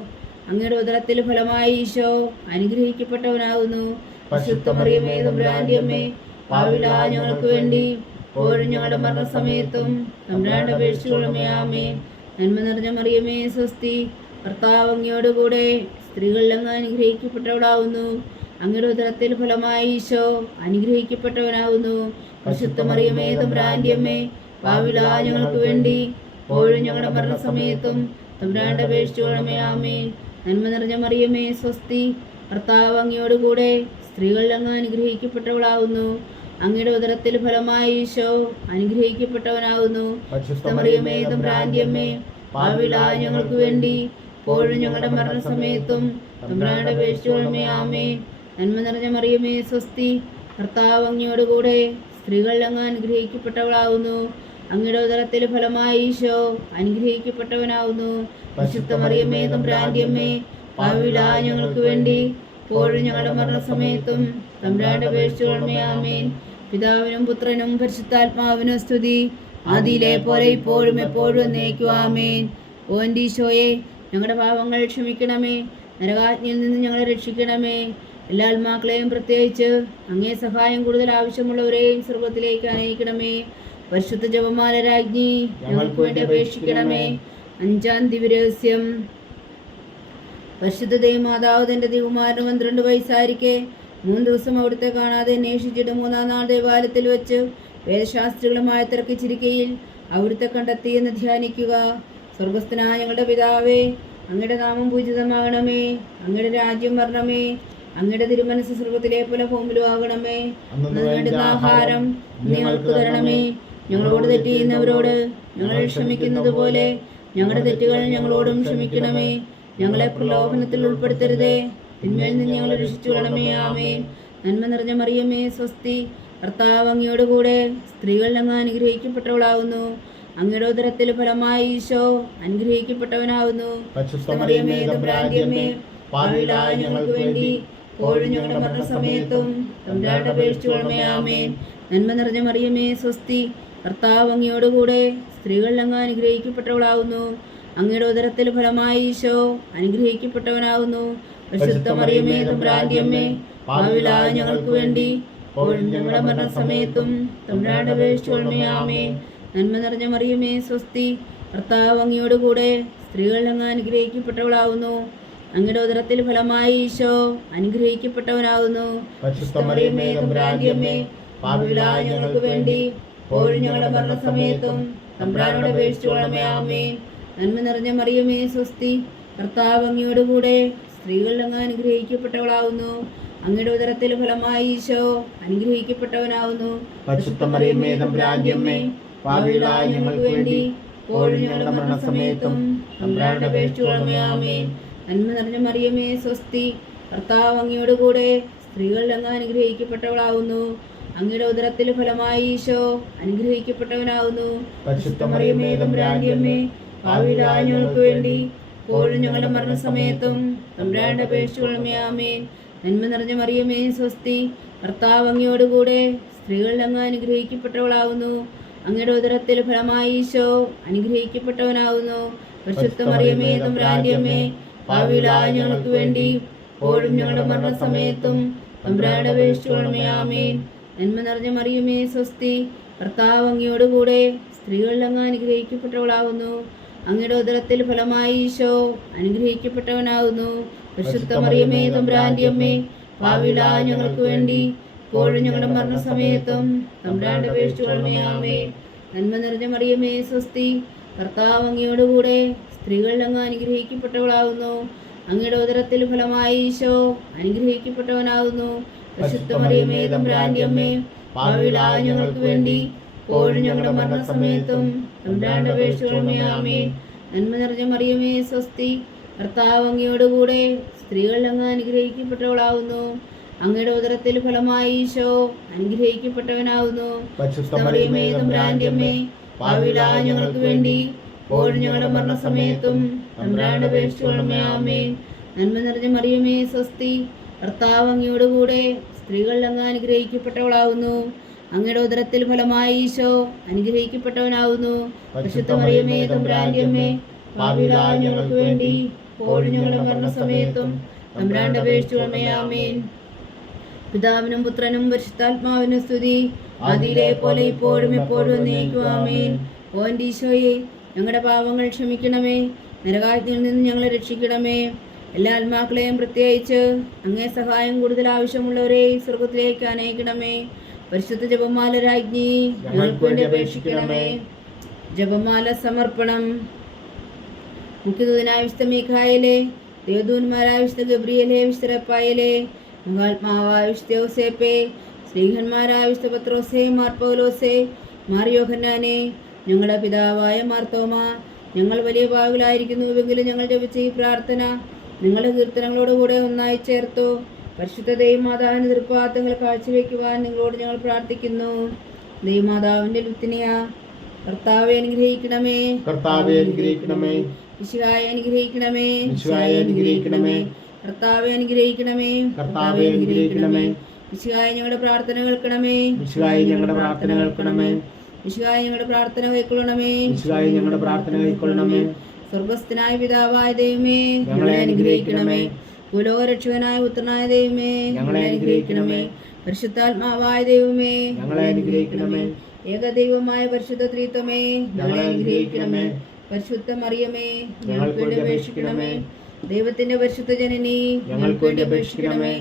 അങ്ങയുടെ ഉദരത്തിൽ ഫലമായി ഈശോ അനുഗ്രഹിക്കപ്പെട്ടവനാകുന്നു പരിശുദ്ധ മറിയമേ തമ്പുരാന്റെ അമ്മേ പാവില ഞങ്ങൾക്ക് വേണ്ടി ഇപ്പോഴും ഞങ്ങളുടെ മരണസമയത്തും തമ്പ്രാന്റെ അപേക്ഷിച്ചുകൊള്ളമേ ആമേ നന്മ നിറഞ്ഞ മറിയമേ സ്വസ്തി. കർത്താവ് അങ്ങയോടുകൂടെ സ്ത്രീകളിൽ അങ്ങ് അനുഗ്രഹിക്കപ്പെട്ടവളാവുന്നു. അങ്ങയുടെ ഉദരത്തിൽ ഫലമായി ഈശോ അനുഗ്രഹിക്കപ്പെട്ടവനാകുന്നു പ്രശുദ്ധമറിയമേ മറിയമേ പാവിലാ ഞങ്ങൾക്ക് വേണ്ടി ഇപ്പോഴും ഞങ്ങളുടെ മരണസമയത്തും അപേക്ഷിച്ചു വേണമേ ആമേ നന്മ നിറഞ്ഞ മറിയമേ സ്വസ്തി. ഭർത്താവ് അങ്ങയോട് കൂടെ സ്ത്രീകളിൽ അങ്ങ് അനുഗ്രഹിക്കപ്പെട്ടവളാകുന്നു അങ്ങയുടെ ഉദരത്തിൽ ഫലമായി ഈശോ അനുഗ്രഹിക്കപ്പെട്ടവനാകുന്നു മറിയമേ പാവിലാ അമ്മേ ഞങ്ങൾക്ക് വേണ്ടി ഇപ്പോഴും ഞങ്ങളുടെ മരണസമയത്തും തമ്പുരാന്റെ അപേക്ഷിച്ചുകൊള്ളമേ ആമേ നന്മ നിറഞ്ഞ മറിയമേ സ്വസ്തി. കർത്താവ് അങ്ങിയോടുകൂടെ സ്ത്രീകൾ അങ്ങ് അനുഗ്രഹിക്കപ്പെട്ടവളാവുന്നു. അങ്ങയുടെ ഉദരത്തിൽ ഫലമായി ഈശോ അനുഗ്രഹിക്കപ്പെട്ടവനാവുന്നു. പരിശുദ്ധ മറിയമ്മേ തമ്പുരാന്റെ അമ്മേ ഞങ്ങൾക്ക് വേണ്ടി ഇപ്പോഴും ഞങ്ങളുടെ മരണസമയത്തും തമ്പുരാന്റെ ആമേൻ. പിതാവിനും പുത്രനും പരിശുദ്ധാത്മാവിനും സ്തുതി. ആദിയിലെ പോലെ ഇപ്പോഴും എപ്പോഴും എന്നേക്കും ആമേൻ. ഓൻ ഈശോയെ ഞങ്ങളുടെ പാവങ്ങൾ ക്ഷമിക്കണമേ. നരകാജ്ഞയിൽ നിന്ന് ഞങ്ങളെ രക്ഷിക്കണമേ. എല്ലാ ആത്മാക്കളെയും പ്രത്യേകിച്ച് അങ്ങേ സഹായം കൂടുതൽ ആവശ്യമുള്ളവരെയും സ്വർഗത്തിലേക്ക് അനയിക്കണമേ പരിശുദ്ധ ജപമാല രാജ്ഞി ഞങ്ങൾക്ക് വേണ്ടി അപേക്ഷിക്കണമേ. അഞ്ചാം ദിവരഹസ്യം പരിശുദ്ധ ദൈവമാതാവ് തന്റെ ദിവകുമാരന് പന്ത്രണ്ട് വയസ്സായിരിക്കെ. മൂന്ന് ദിവസം അവിടുത്തെ കാണാതെ അന്വേഷിച്ചിട്ട് മൂന്നാം നാൾ ദേവാലയത്തിൽ വെച്ച് വേദശാസ്ത്രികളുമായി തർക്കിച്ചിരിക്കയിൽ അവിടുത്തെ കണ്ടെത്തി എന്ന് ധ്യാനിക്കുക. സ്വർഗസ്ഥനായ ഞങ്ങളുടെ പിതാവേ അങ്ങയുടെ നാമം പൂജിതമാകണമേ. അങ്ങയുടെ രാജ്യം വരണമേ. അങ്ങയുടെ തിരുമനസ് സ്വർഗത്തിലെ പോലെ ഫോമിലും ആകണമേ ആഹാരം ഞങ്ങൾക്ക് തരണമേ. ഞങ്ങളോട് തെറ്റ് ചെയ്യുന്നവരോട് ഞങ്ങൾ ക്ഷമിക്കുന്നത് പോലെ ഞങ്ങളുടെ തെറ്റുകൾ ഞങ്ങളോടും ക്ഷമിക്കണമേ. ഞങ്ങളെ പ്രലോഭനത്തിൽ ഉൾപ്പെടുത്തരുതേ. തിന്മയിൽ നിന്ന് ഞങ്ങളെ രക്ഷിച്ചുകൊള്ളണമേ ആമേ നന്മ നിറഞ്ഞ മറിയമേ സ്വസ്തി. കർത്താവ് അങ്ങയോട് കൂടെ സ്ത്രീകൾ അങ്ങ് അനുഗ്രഹിക്കപ്പെട്ടവളാവുന്നു. അങ്ങയുടെ ഉദരത്തിൽ ഫലമായി ഈശോ അനുഗ്രഹിക്കപ്പെട്ടവനാവുന്നു. മറിയമേ ഞങ്ങൾക്ക് വേണ്ടി ഇപ്പോഴും ഞങ്ങളുടെ മരണസമയത്തും തമ്പുരാന്റെ അപേക്ഷിച്ചുകൊള്ളമയാമേ നന്മ നിറഞ്ഞ മറിയമേ സ്വസ്തി. കർത്താവ് അങ്ങയോടുകൂടെ സ്ത്രീകൾ അങ്ങ് അനുഗ്രഹിക്കപ്പെട്ടവളാവുന്നു. അങ്ങയുടെ ഉദരത്തിൽ ഫലമായി ഈശോ അനുഗ്രഹിക്കപ്പെട്ടവനാവുന്നു. പരിശുദ്ധ മറിയമേ തമ്പുരാന്റെ അമ്മേ പാവിലായ ഞങ്ങൾക്ക് വേണ്ടി ഇപ്പോഴും ഞങ്ങളുടെ മരണസമയത്തും തമ്പുരാന്റെ അപേക്ഷിച്ചുകൊള്ളമയാമേ നന്മ നിറഞ്ഞ മറിയമേ സ്വസ്തി. കർത്താവ് അങ്ങയോടുകൂടെ സ്ത്രീകൾ അങ്ങ് അനുഗ്രഹിക്കപ്പെട്ടവളാവുന്നു. അങ്ങയുടെ ഉദരത്തിൽ ഫലമായി ഈശോ അനുഗ്രഹിക്കപ്പെട്ടവനാകുന്നു. ഞങ്ങൾക്ക് വേണ്ടി ഇപ്പോഴും ഞങ്ങളുടെ മരണസമയത്തും തമ്പ്രാനോട് അപേക്ഷിച്ചോളമേ ആമേൻ. നന്മ നിറഞ്ഞ മറിയമേ സ്വസ്തി. കർത്താവ് അങ്ങയോടുകൂടെ സ്ത്രീകൾ അങ്ങ് അനുഗ്രഹിക്കപ്പെട്ടവളാവുന്നു. അങ്ങയുടെ ഉദരത്തിൽ ഫലമായി ഈശോ അനുഗ്രഹിക്കപ്പെട്ടവനാവുന്നു. ഞങ്ങൾക്ക് വേണ്ടി ഇപ്പോഴും ഞങ്ങളുടെ മരണസമയത്തും തമ്പ്രാനോട് അപേക്ഷിച്ചുകൊള്ളണമേ ആമേൻ. നന്മ നിറഞ്ഞ മറിയമേ സ്വസ്തി. കർത്താവ് അങ്ങയോടുകൂടെ സ്ത്രീകൾ അങ്ങ് അനുഗ്രഹിക്കപ്പെട്ടവളാവുന്നു. അങ്ങയുടെ ഉദരത്തിൽ ഫലമായി ഈശോ അനുഗ്രഹിക്കപ്പെട്ടവനാവുന്നു. മറിയമേ ഞങ്ങൾക്ക് വേണ്ടി ഇപ്പോഴും ഞങ്ങളുടെ മരണസമയത്തും തമ്പ്രാന്റെ അപേക്ഷകളുമേ ആമേൻ. നന്മ നിറഞ്ഞ മറിയമേ സ്വസ്തി. കർത്താവ് അങ്ങയോടുകൂടെ സ്ത്രീകൾ അങ്ങ് അനുഗ്രഹിക്കപ്പെട്ടവളാവുന്നു. അങ്ങയുടെ ഉദരത്തിൽ ഫലമായി ഈശോ അനുഗ്രഹിക്കപ്പെട്ടവനാവുന്നു. പരിശുദ്ധ മറിയമേ തമ്പുരാന്റെ പാവിലായ ഞങ്ങൾക്ക് വേണ്ടി ഇപ്പോഴും ഞങ്ങളുടെ മരണസമയത്തും അമ്പ്രായുടെ അപേക്ഷിച്ചുകൊള്ളമേ ആമേൻ. നന്മ നിറഞ്ഞ മറിയമേ സ്വസ്തി. ഭർത്താവ് അങ്ങയോടുകൂടെ സ്ത്രീകളിൽ അങ്ങ് അനുഗ്രഹിക്കപ്പെട്ടവളാകുന്നു അങ്ങയുടെ ഉദരത്തിൽ ഫലമായി ഈശോ അനുഗ്രഹിക്കപ്പെട്ടവനാകുന്നു പരിശുദ്ധ മറിയമേ തമ്പ്രാന്റെ അമ്മേ പാവിലായ ഞങ്ങൾക്ക് വേണ്ടി ഇപ്പോഴും ഞങ്ങളുടെ മരണസമയത്തും തമ്പ്രാന്റെ അപേക്ഷിച്ചുകൊള്ളമേ ആമേൻ. നന്മ നിറഞ്ഞ മറിയമേ സ്വസ്തി. ഭർത്താവ് അങ്ങയോടുകൂടെ സ്ത്രീകൾ അങ്ങ് അനുഗ്രഹിക്കപ്പെട്ടവളാകുന്നു അങ്ങയുടെ ഉദരത്തിൽ ഫലമായി ഈശോ അനുഗ്രഹിക്കപ്പെട്ടവനാകുന്നു പരിശുദ്ധ മറിയമേ തമ്പുരാന്റെ അമ്മേ പാവിലായ ഞങ്ങൾക്ക് വേണ്ടി ഇപ്പോഴും ഞങ്ങളുടെ മരണസമയത്തും തമ്പുരാന്റെ അപേക്ഷിച്ചുകൊള്ളമേ ആമേൻ. നന്മ നിറഞ്ഞ മറിയമേ സ്വസ്തി കർത്താവ് അങ്ങയോടുകൂടെ സ്ത്രീകൾ അങ്ങ് അനുഗ്രഹിക്കപ്പെട്ടവളാകുന്നു അങ്ങയുടെ ഉദരത്തിൽ ഫലമായി ഈശോ അനുഗ്രഹിക്കപ്പെട്ടവനാകുന്നു തമ്പുരാന്റെ അമ്മേ പാവിലായ ഞങ്ങൾക്ക് വേണ്ടി ഇപ്പോഴും ഞങ്ങളുടെ മരണസമയത്തും തമ്പുരാന്റെ അപേക്ഷിച്ചുകൊള്ളമേ ആമേൻ നന്മ നിറഞ്ഞ മറിയമേ സ്വസ്തി. കർത്താവ് അങ്ങയോടുകൂടെ സ്ത്രീകൾ അങ്ങ് അനുഗ്രഹിക്കപ്പെട്ടവളാകുന്നു അങ്ങയുടെ ഉദരത്തിൽ ഫലമായി ഈശോ അനുഗ്രഹിക്കപ്പെട്ടവനാവുന്നു. പരിശുദ്ധ മറിയമേ തമ്പുരാന്റെ അമ്മേ ഞങ്ങൾക്ക് വേണ്ടി ഇപ്പോഴും ഞങ്ങളുടെ മരണസമയത്തും തമ്പ്രാണ്ട് അപേക്ഷിച്ചുകൊള്ളമേ ആമേൻ പിതാവിനും പുത്രനും പരിശുദ്ധാത്മാവിനും സ്തുതി. അതിലെ പോലെ ഇപ്പോഴും എപ്പോഴും നീക്കുവാമേൻ ഓൻ ഈശോയെ ഞങ്ങളുടെ പാവങ്ങൾ ക്ഷമിക്കണമേ. നരകാജ്ഞയിൽ നിന്ന് ഞങ്ങളെ രക്ഷിക്കണമേ. എല്ലാ ആത്മാക്കളെയും പ്രത്യേകിച്ച് അങ്ങേ സഹായം കൂടുതൽ ആവശ്യമുള്ളവരെ സ്വർഗത്തിലേക്ക് അനയിക്കണമേ പരിശുദ്ധ ജപമാല രാജ്ഞി അപേക്ഷിക്കണമേ. ജപമാല സമർപ്പണം. മുഖ്യദൂതനായ വിശുദ്ധ മീഖായലെ ദേവദൂന്മാരായ വിശുദ്ധ ഗബ്രിയലെ വിശ്വരപ്പായലെ മഹാത്മാവായ വിശുദ്ധ യോസേപ്പെ വിശുദ്ധ പത്രോസെ മാർപ്പോലോസെ മാറിയോഹന്നാനെ ഞങ്ങളുടെ പിതാവായ മാർത്തോമ ഞങ്ങൾ വലിയ പാവിലായിരിക്കുന്നുവെങ്കിലും ഞങ്ങൾ ജപിച്ച ഈ പ്രാർത്ഥന നിങ്ങളുടെ കീർത്തനങ്ങളോടുകൂടെ ഒന്നായി ചേർത്തു. പരിശുദ്ധ ദൈവമാതാവിന് തൃപ്പാത്തങ്ങൾ കാഴ്ചവെക്കുവാൻ നിങ്ങളോട് ഞങ്ങൾ പ്രാർത്ഥിക്കുന്നു. ദൈവമാതാവിന്റെ ലുത്തിനിയ കർത്താവെ അനുഗ്രഹിക്കണമേ. കർത്താവെ അനുഗ്രഹിക്കണമേ. വിശുവായ അനുഗ്രഹിക്കണമേ. വിശുവായ അനുഗ്രഹിക്കണമേ. കർത്താവെ അനുഗ്രഹിക്കണമേ. കർത്താവെ അനുഗ്രഹിക്കണമേ. വിശുവായ ഞങ്ങളുടെ പ്രാർത്ഥന കേൾക്കണമേ. വിശുവായ ഞങ്ങളുടെ പ്രാർത്ഥന കേൾക്കണമേ. വിശുവായ ഞങ്ങളുടെ പ്രാർത്ഥന കൈക്കൊള്ളണമേ വിശുവായി ഞങ്ങളുടെ പ്രാർത്ഥന കൈക്കൊള്ളണമേ സ്വർഗസ്ഥനായ പിതാവായ ദൈവമേ ഞങ്ങളെ അനുഗ്രഹിക്കണമേ. ഭൂലോകരക്ഷകനായ പുത്രനായ ദൈവമേ ഞങ്ങളെ അനുഗ്രഹിക്കണമേ. പരിശുദ്ധാത്മാവായ ദൈവമേ ഞങ്ങളെ അനുഗ്രഹിക്കണമേ. ഏകദൈവമായ പരിശുദ്ധ ത്രിത്വമേ ഞങ്ങളെ അനുഗ്രഹിക്കണമേ. പരിശുദ്ധ മറിയമേ ഞങ്ങൾക്ക് വേണ്ടി അപേക്ഷിക്കണമേ. ദൈവത്തിന്റെ പരിശുദ്ധ ജനനി ഞങ്ങൾക്ക് വേണ്ടി അപേക്ഷിക്കണമേ.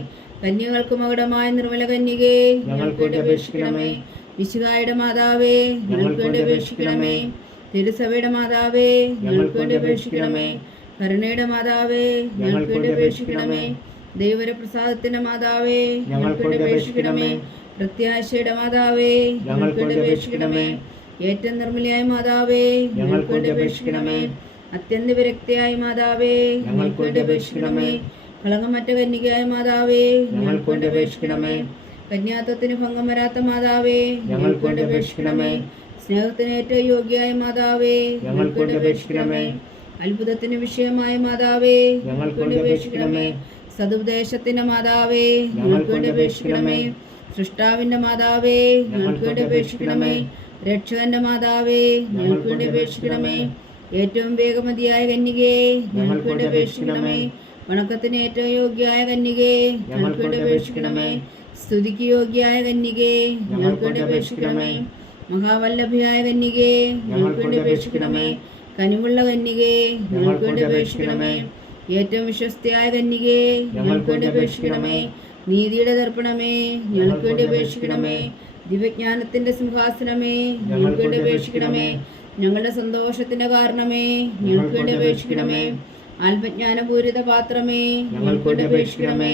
കന്യകൾക്ക് മകുടമായ നിർമ്മല കന്യകേ ഞങ്ങൾക്ക് വേണ്ടി അപേക്ഷിക്കണമേ. വിശുകായുടെ മാതാവേ ഞങ്ങൾക്ക് വേണ്ടി അപേക്ഷിക്കണമേ. തിരുസഭയുടെ മാതാവേ ഞങ്ങൾക്ക് വേണ്ടി അപേക്ഷിക്കണമേ. കരുണയുടെ മാതാവേ ഞങ്ങൾക്ക് വേണ്ടി അപേക്ഷിക്കണമേ. ദൈവരപ്രസാദത്തിന്റെ മാതാവേ ഞങ്ങൾക്ക് വേണ്ടി അപേക്ഷിക്കണമേ. പ്രത്യാശയുടെ മാതാവേ ഞങ്ങൾക്ക് വേണ്ടി അപേക്ഷിക്കണമേ. ഏറ്റവും നിർമ്മലയായ മാതാവേ ഞങ്ങൾക്ക് വേണ്ടി അപേക്ഷിക്കണമേ. അത്യന്ത വിരക്തിയായ മാതാവേ ഞങ്ങൾക്ക് വേണ്ടി അപേക്ഷിക്കണമേ. കളങ്കമറ്റ കന്യകയായ മാതാവേ ഞങ്ങൾക്ക് വേണ്ടി അപേക്ഷിക്കണമേ. കന്യാത്വത്തിന് ഭംഗം വരാത്ത മാതാവേ ഞങ്ങൾക്കുണ്ടേ അപേക്ഷിക്കണമേ. സ്നേഹത്തിന് ഏറ്റവും യോഗ്യയായ മാതാവേ ഞങ്ങൾക്ക് അപേക്ഷിക്കണമേ. അത്ഭുതത്തിന് വിഷയമായ മാതാവേ ഞങ്ങൾക്ക് വേണ്ടി അപേക്ഷിക്കണമേ. സതുപദേശത്തിന്റെ മാതാവേ ഞങ്ങൾക്ക് വേണ്ടി അപേക്ഷിക്കണമേ. സൃഷ്ടാവിന്റെ മാതാവേ ഞങ്ങൾക്ക് വേണ്ടി അപേക്ഷിക്കണമേ. രക്ഷകന്റെ മാതാവേ ഞങ്ങൾക്ക് വേണ്ടി അപേക്ഷിക്കണമേ. ഏറ്റവും വേഗമതിയായ കന്യകേ ഞങ്ങൾക്ക് അപേക്ഷിക്കണമേ. വണക്കത്തിന് ഏറ്റവും യോഗ്യയായ കന്യകേ ഞങ്ങൾക്ക് അപേക്ഷിക്കണമേ. സ്തുതിക്ക് യോഗ്യായ കന്യകേ ഞങ്ങൾക്ക് വേണ്ടി അപേക്ഷിക്കണമേ. മഹാവല്ലഭയായ കന്യകേ ഞങ്ങൾക്ക് വേണ്ടി അപേക്ഷിക്കണമേ. കനിവുള്ള കന്യകേ ഞങ്ങൾക്ക് വേണ്ടി അപേക്ഷിക്കണമേ. ഏറ്റവും വിശ്വസ്തയായ കന്യകേ ഞങ്ങൾക്ക് വേണ്ടി അപേക്ഷിക്കണമേ. നീതിയുടെ ദർപ്പണമേ ഞങ്ങൾക്ക് വേണ്ടി അപേക്ഷിക്കണമേ. ദിവ്യജ്ഞാനത്തിന്റെ സിംഹാസനമേ ഞങ്ങൾക്ക് വേണ്ടി അപേക്ഷിക്കണമേ. ഞങ്ങളുടെ സന്തോഷത്തിന്റെ കാരണമേ ഞങ്ങൾക്ക് വേണ്ടി അപേക്ഷിക്കണമേ. ആത്മജ്ഞാനപൂരിത പാത്രമേ ഞങ്ങൾക്ക് വേണ്ടി അപേക്ഷിക്കണമേ.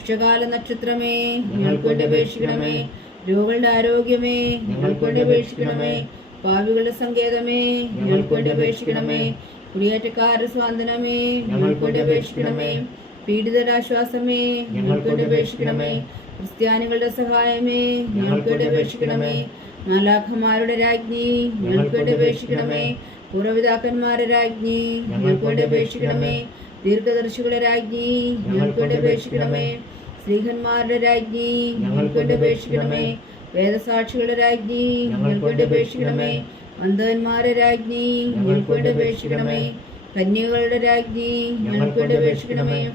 ഉഷകാല നക്ഷത്രമേ നിങ്ങൾക്കൊണ്ട് അപേക്ഷിക്കണമേ. രോഗങ്ങളുടെ ആരോഗ്യമേ നിങ്ങൾക്കൊണ്ട് അപേക്ഷിക്കണമേ. പാവികളുടെ സങ്കേതമേ നിങ്ങൾക്കൊണ്ട് അപേക്ഷിക്കണമേ. കുടിയേറ്റക്കാരുടെ സ്വാതന്ത്ര്യമേ നിങ്ങൾക്കൊണ്ട് അപേക്ഷിക്കണമേ. പീഡിതരാശ്വാസമേ നിങ്ങൾക്കൊണ്ട് അപേക്ഷിക്കണമേ. ക്രിസ്ത്യാനികളുടെ സഹായമേ നിങ്ങൾക്കൊണ്ട് അപേക്ഷിക്കണമേ. നാലാഖന്മാരുടെ രാജ്ഞി നിങ്ങൾക്കൊണ്ട് അപേക്ഷിക്കണമേ. പൂർവപിതാക്കന്മാരുടെ രാജ്ഞി നിങ്ങൾക്കൊണ്ട് അപേക്ഷിക്കണമേ. ദീർഘദർശികളുടെ രാജ്ഞി ഞങ്ങൾക്ക് വേണ്ടി അപേക്ഷിക്കണമേ. സ്ത്രീഹന്മാരുടെ രാജ്ഞി ഞങ്ങൾക്ക് വേണ്ടി അപേക്ഷിക്കണമേ. വേദസാക്ഷികളുടെ രാജ്ഞി ഞങ്ങൾക്ക് വേണ്ടി അപേക്ഷിക്കണമേ. അന്ധന്മാരുടെ രാജ്ഞി ഞങ്ങൾക്ക് വേണ്ടി അപേക്ഷിക്കണമേ. കന്യകളുടെ രാജ്ഞി ഞങ്ങൾക്ക് വേണ്ടി അപേക്ഷിക്കണമേ.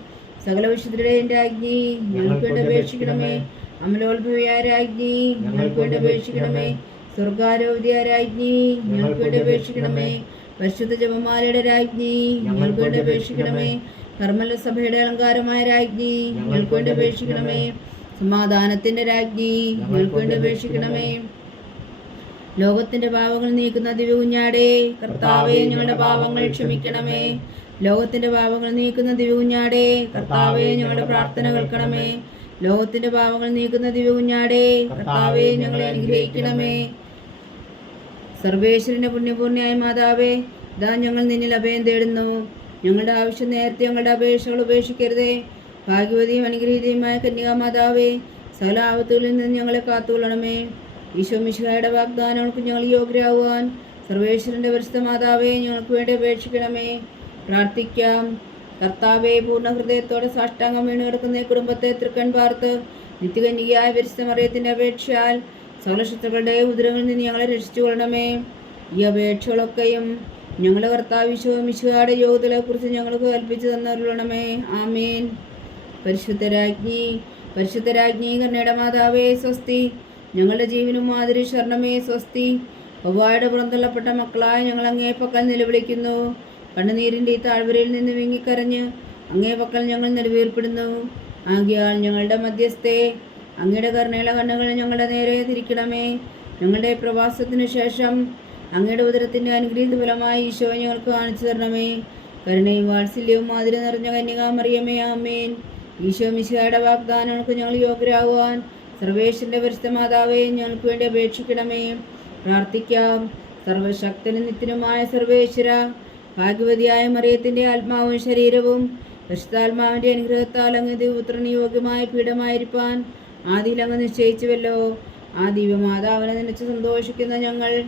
സകല വിശുദ്ധരുടെയും രാജ്ഞി ഞങ്ങൾക്ക് വേണ്ടി അപേക്ഷിക്കണമേ. അമലോത്ഭവിയായ രാജ്ഞി ഞങ്ങൾക്ക് വേണ്ടി അപേക്ഷിക്കണമേ. സ്വർഗാരോഗ്യ രാജ്ഞി ഞങ്ങൾക്ക് വേണ്ടി അപേക്ഷിക്കണമേ. പരിശുദ്ധ ജപമാലയുടെ രാജ്ഞി ഞങ്ങൾക്ക് വേണ്ടി അപേക്ഷിക്കണമേ. കർമ്മല സഭയുടെ അലങ്കാരമായ രാജ്ഞി ഞങ്ങൾക്ക് വേണ്ടി അപേക്ഷിക്കണമേ. സമാധാനത്തിന്റെ രാജ്ഞി ഞങ്ങൾക്ക് വേണ്ടി അപേക്ഷിക്കണമേ. ലോകത്തിന്റെ പാവങ്ങൾ നീക്കുന്ന ദിവ്യകുഞ്ഞാടേ കർത്താവെ ഞങ്ങളുടെ പാവങ്ങൾ ക്ഷമിക്കണമേ. ലോകത്തിന്റെ പാവങ്ങൾ നീക്കുന്ന ദിവ്യകുഞ്ഞാടേ കർത്താവെ ഞങ്ങളുടെ പ്രാർത്ഥന കേൾക്കണമേ. ലോകത്തിന്റെ പാവങ്ങൾ നീക്കുന്ന ദിവ്യകുഞ്ഞാടേ കർത്താവെ ഞങ്ങളെ അനുഗ്രഹിക്കണമേ. സർവേശ്വരന്റെ പുണ്യപൂർണയായ മാതാവേ ഇതാ ഞങ്ങൾ നിന്നിൽ അഭയം തേടുന്നു. ഞങ്ങളുടെ ആവശ്യം നേരത്തെ ഞങ്ങളുടെ അപേക്ഷകൾ ഉപേക്ഷിക്കരുതേ. ഭാഗ്യവതിയും അനുഗ്രഹീതയുമായ കന്യാമാതാവേ സകല ആപത്തുകളിൽ നിന്ന് ഞങ്ങളെ കാത്തുകൊള്ളണമേ. ഈശോ മിശിഹായുടെ വാഗ്ദാനങ്ങൾക്ക് ഞങ്ങൾ യോഗ്യരാകുവാൻ സർവേശ്വരന്റെ പരിശുദ്ധ മാതാവേ ഞങ്ങൾക്ക് വേണ്ടി അപേക്ഷിക്കണമേ. പ്രാർത്ഥിക്കാം. കർത്താവെ പൂർണ ഹൃദയത്തോടെ സാഷ്ടാംഗം വീണ് കിടക്കുന്ന കുടുംബത്തെ തൃക്കൺ പാർത്ത് നിത്യകന്യകയായ പരിശുദ്ധ മറിയത്തിന്റെ അപേക്ഷയാൽ സകല ശത്രുക്കളുടെ ഉദരങ്ങളിൽ നിന്ന് ഞങ്ങളെ രക്ഷിച്ചു കൊള്ളണമേ. ഈ അപേക്ഷകളൊക്കെയും ഞങ്ങളുടെ കർത്താവ് യോഗ്യതകളെ കുറിച്ച് ഞങ്ങൾക്ക് കൽപ്പിച്ചു തന്നരുളണമേ. ആമീൻ. പരിശുദ്ധരാജ്ഞി പരിശുദ്ധരാജ്ഞി കർണയുടെ മാതാവേ സ്വസ്തി. ഞങ്ങളുടെ ജീവനും മാതിരി ശരണമേ സ്വസ്തി. ഒവ്വായുടെ പുറന്തള്ളപ്പെട്ട മക്കളായ ഞങ്ങൾ അങ്ങേ പക്കൽ നിലവിളിക്കുന്നു. കണ്ണുനീരിന്റെ ഈ താഴ്വരയിൽ നിന്ന് വിങ്ങിക്കരഞ്ഞ് അങ്ങേ പക്കൽ ഞങ്ങൾ നിലവീർപ്പെടുന്നു ആകിയാൽ ഞങ്ങളുടെ മധ്യസ്ഥേ അങ്ങയുടെ കരുണയുള്ള കണ്ണുകൾ ഞങ്ങളുടെ നേരെ തിരിക്കണമേ. ഞങ്ങളുടെ പ്രവാസത്തിനു ശേഷം അങ്ങയുടെ ഉദരത്തിന്റെ അനുഗ്രഹീത ഫലമായി ഈശോ ഞങ്ങൾക്ക് കാണിച്ചു തരണമേ. കരുണയും വാത്സല്യവും മാതിരി നിറഞ്ഞ കന്യകാമറിയമേ ആമേൻ. ഈശോ മിശിഹായുടെ വാഗ്ദാനങ്ങൾക്ക് ഞങ്ങൾ യോഗ്യരാകുവാൻ സർവേശ്വരന്റെ പരിശുദ്ധ മാതാവേ ഞങ്ങൾക്ക് വേണ്ടി അപേക്ഷിക്കണമേ. പ്രാർത്ഥിക്കാം. സർവശക്തനും നിത്യനുമായ സർവേശ്വര ഭാഗ്യവതിയായ മറിയത്തിന്റെ ആത്മാവും ശരീരവും പരിശുദ്ധാത്മാവിന്റെ അനുഗ്രഹത്താൽ അങ്ങ് ദൈവപുത്രന് യോഗ്യമായ പീഠമായിരിക്കാൻ ആദിയിൽ അങ്ങ് നിശ്ചയിച്ചുവല്ലോ. ആ ദിവ്യമാതാവിനെ നനച്ച് സന്തോഷിക്കുന്ന ഞങ്ങൾ.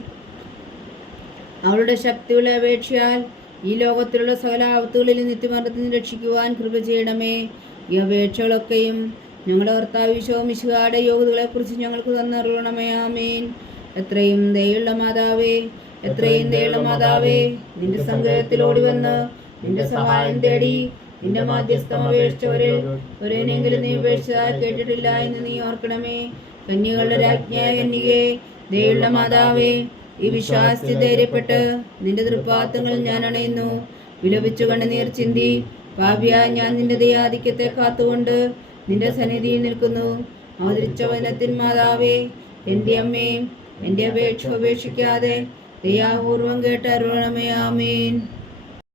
അവളുടെ ശക്തികളെ അപേക്ഷയാൽ ഈ ലോകത്തിലുള്ള സകല ആപത്തുകളിൽ നിത്യമരണത്തിൽ നിന്ന് രക്ഷിക്കുവാൻ കൃപ ചെയ്യണമേ. ഈ അപേക്ഷകളൊക്കെയും ഞങ്ങളുടെ കർത്താവ് വിശോ മിശുഹാടെ യോഗ്യതകളെക്കുറിച്ച് ഞങ്ങൾക്ക് തന്നറിയണമേ. ആമേൻ. എത്രയും ദയുള്ള മാതാവേ എത്രയും ദയുള്ള മാതാവേ നിന്റെ ഓടി വന്ന് നിന്റെ സഹായം തേടി നിന്റെ മാധ്യസ്ഥം അപേക്ഷിച്ചവരിൽ ഒരേനെങ്കിലും നീ ഉപേക്ഷിച്ചതായി കേട്ടിട്ടില്ല എന്ന് നീ ഓർക്കണമേ. കന്യകളുടെ രാജ്ഞിയായ കന്യകേ ദയുള്ള മാതാവേ ഈ വിശ്വാസത്തിൽ ധൈര്യപ്പെട്ട് നിന്റെ തൃപ്പാത്തങ്ങളിൽ ഞാൻ അണയുന്നു. വിലപിച്ചു കണ്ണുനീർ ചിന്തി ഭാവ്യ ഞാൻ നിന്റെ ദയാധിക്യത്തെ കാത്തുകൊണ്ട് നിന്റെ സന്നിധിയിൽ നിൽക്കുന്നു. അവതരിച്ച വനത്തിൻ മാതാവേ എന്റെ അമ്മയും എന്റെ അപേക്ഷ ഉപേക്ഷിക്കാതെ ദയാപൂർവം കേട്ടരുളണമേ. ആമീൻ.